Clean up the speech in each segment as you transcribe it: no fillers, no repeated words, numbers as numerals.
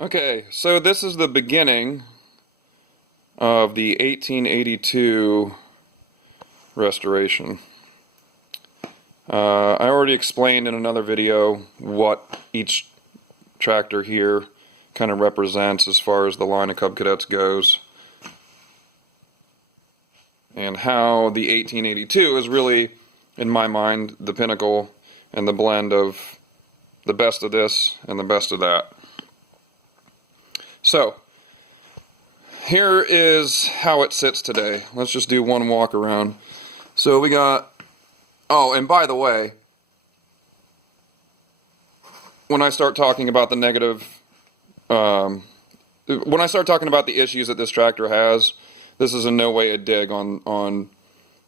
Okay, so this is the beginning of the 1882 restoration. I already explained in another video what each tractor here kind of represents as far as the line of Cub Cadets goes, and how the 1882 is really, in my mind, the pinnacle and the blend of the best of this and the best of that. So, here is how it sits today. Let's just do one walk around. So we got, oh, and by the way, when I start talking about the negative, when I start talking about the issues that this tractor has, this is in no way a dig on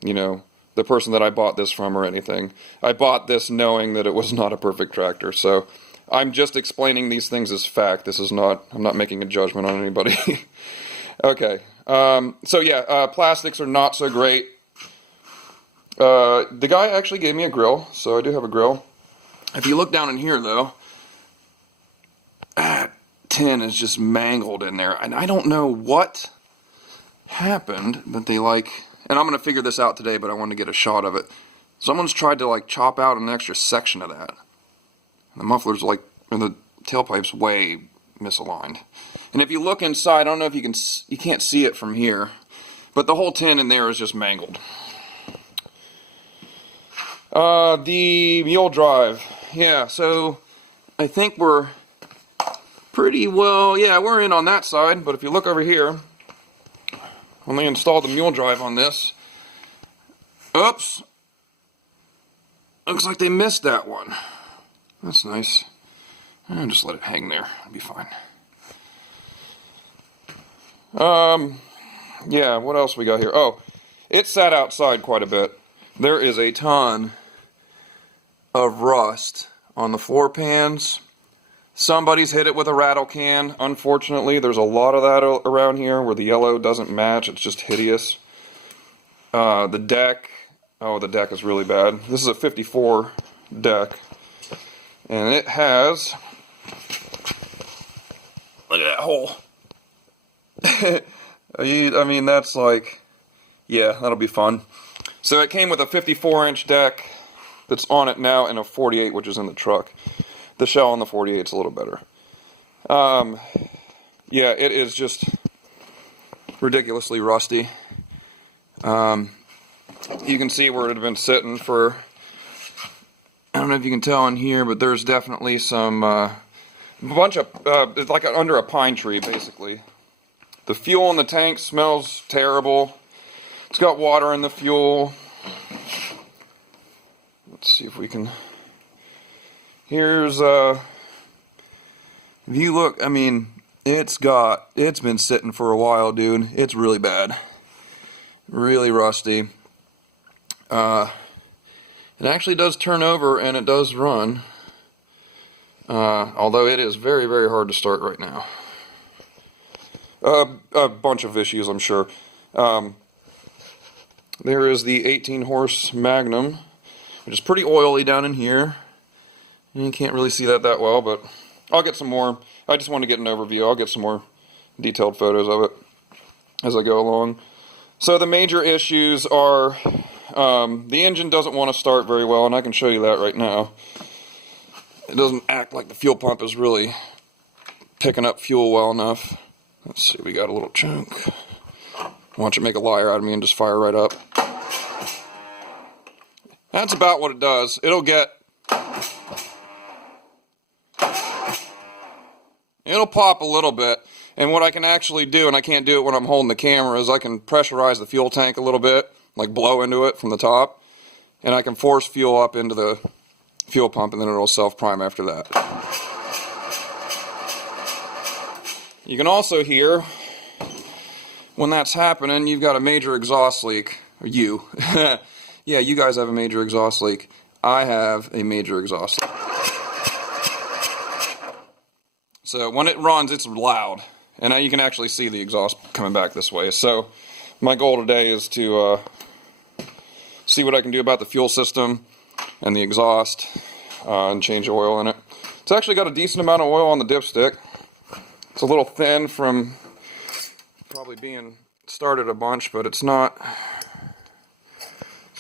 you know, the person that I bought this from or anything. I bought this knowing that it was not a perfect tractor, so I'm just explaining these things as fact. This is not, I'm not making a judgment on anybody. Okay, so yeah, plastics are not so great. The guy actually gave me a grill, so I do have a grill. If you look down in here though, that tin is just mangled in there, and I don't know what happened, but they and I'm going to figure this out today, but I want to get a shot of it. Someone's tried to chop out an extra section of that. The muffler's and the tailpipe's way misaligned. And if you look inside, I don't know if you can't see it from here, but the whole tin in there is just mangled. The mule drive, yeah, so I think we're pretty well, yeah, we're in on that side, but if you look over here, when they installed the mule drive on this, oops, looks like they missed that one. That's nice. I'll just let it hang there. It'll be fine. Yeah, what else we got here? Oh, it sat outside quite a bit. There is a ton of rust on the floor pans. Somebody's hit it with a rattle can. Unfortunately, there's a lot of that around here where the yellow doesn't match. It's just hideous. The deck. Oh, the deck is really bad. This is a 54 deck. And it has, look at that hole. I mean, that's yeah, that'll be fun. So it came with a 54-inch deck that's on it now and a 48, which is in the truck. The shell on the 48 is a little better. Yeah, it is just ridiculously rusty. You can see where it had been sitting for, I don't know if you can tell in here, but there's definitely some, bunch of, it's like under a pine tree, basically. The fuel in the tank smells terrible. It's got water in the fuel. Let's see if we can, here's, if you look, I mean, it's been sitting for a while, dude. It's really bad. Really rusty. It actually does turn over and it does run, although it is very, very hard to start right now. A bunch of issues, I'm sure. There is the 18-horse Magnum, which is pretty oily down in here. You can't really see that well, but I'll get some more. I just want to get an overview. I'll get some more detailed photos of it as I go along. So the major issues are the engine doesn't want to start very well, and I can show you that right now. It doesn't act like the fuel pump is really picking up fuel well enough. Let's see, we got a little chunk. Why don't you make a liar out of me and just fire right up? That's about what it does. It'll pop a little bit. And what I can actually do, and I can't do it when I'm holding the camera, is I can pressurize the fuel tank a little bit, blow into it from the top, and I can force fuel up into the fuel pump, and then it'll self-prime after that. You can also hear, when that's happening, you've got a major exhaust leak. Or you. Yeah, you guys have a major exhaust leak. I have a major exhaust leak. So when it runs, it's loud. And now you can actually see the exhaust coming back this way. So my goal today is to see what I can do about the fuel system and the exhaust and change oil in it. It's actually got a decent amount of oil on the dipstick. It's a little thin from probably being started a bunch, but it's not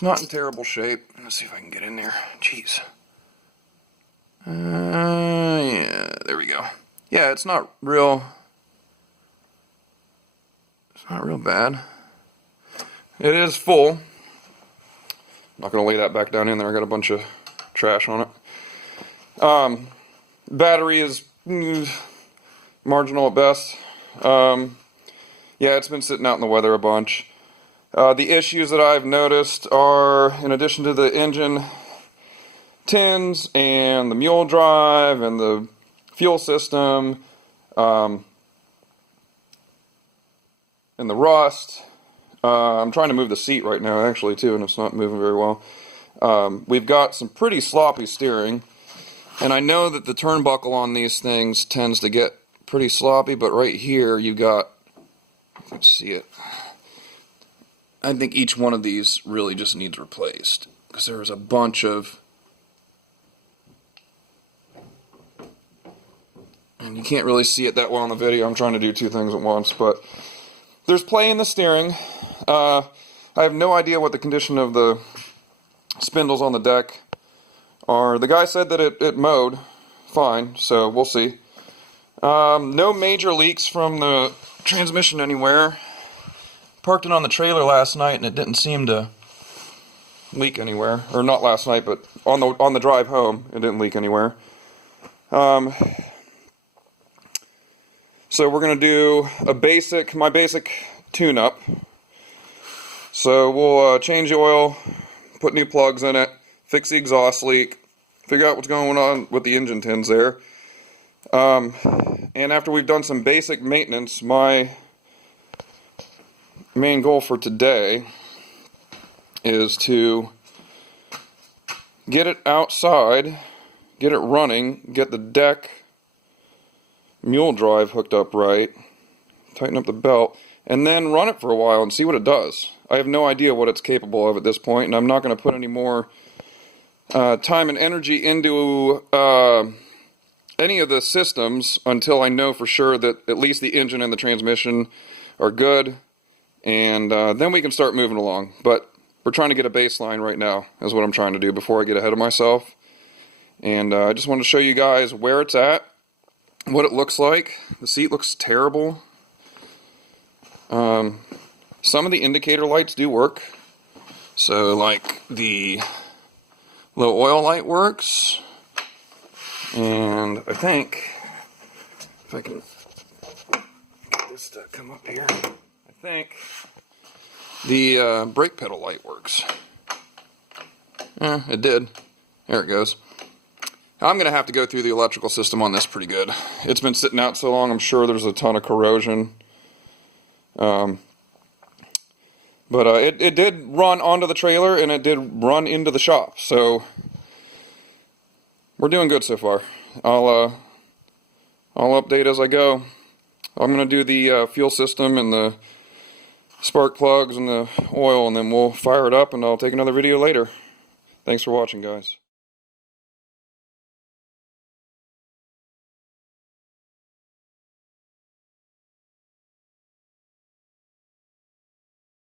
in terrible shape. Let's see if I can get in there. Jeez. Yeah, there we go. Yeah, it's not real bad. It is full. I'm not going to lay that back down in there. I got a bunch of trash on it. Battery is marginal at best. Yeah, it's been sitting out in the weather a bunch. The issues that I've noticed are, in addition to the engine tins and the mule drive and the fuel system, and the rust. I'm trying to move the seat right now, actually, too, and it's not moving very well. We've got some pretty sloppy steering, and I know that the turnbuckle on these things tends to get pretty sloppy, but right here you got, you can see it. I think each one of these really just needs replaced, because there was a bunch of, and you can't really see it that well in the video. I'm trying to do two things at once, but there's play in the steering. I have no idea what the condition of the spindles on the deck are. The guy said that it mowed fine, so we'll see. No major leaks from the transmission anywhere. Parked it on the trailer last night and it didn't seem to leak anywhere. Or not last night, but on the drive home, it didn't leak anywhere. So we're going to do my basic tune-up. So we'll change the oil, put new plugs in it, fix the exhaust leak, figure out what's going on with the engine tins there. And after we've done some basic maintenance, my main goal for today is to get it outside, get it running, get the deck mule drive hooked up right, tighten up the belt, and then run it for a while and see what it does. I have no idea what it's capable of at this point, and I'm not going to put any more time and energy into any of the systems until I know for sure that at least the engine and the transmission are good, and then we can start moving along. But we're trying to get a baseline right now, is what I'm trying to do before I get ahead of myself. And I just wanted to show you guys where it's at, what it looks like. The seat looks terrible. Some of the indicator lights do work. So like the low oil light works. And I think, if I can get this to come up here, I think the brake pedal light works. It did. There it goes. I'm going to have to go through the electrical system on this pretty good. It's been sitting out so long, I'm sure there's a ton of corrosion. But it did run onto the trailer, and it did run into the shop, so we're doing good so far. I'll update as I go. I'm going to do the fuel system and the spark plugs and the oil, and then we'll fire it up, and I'll take another video later. Thanks for watching, guys.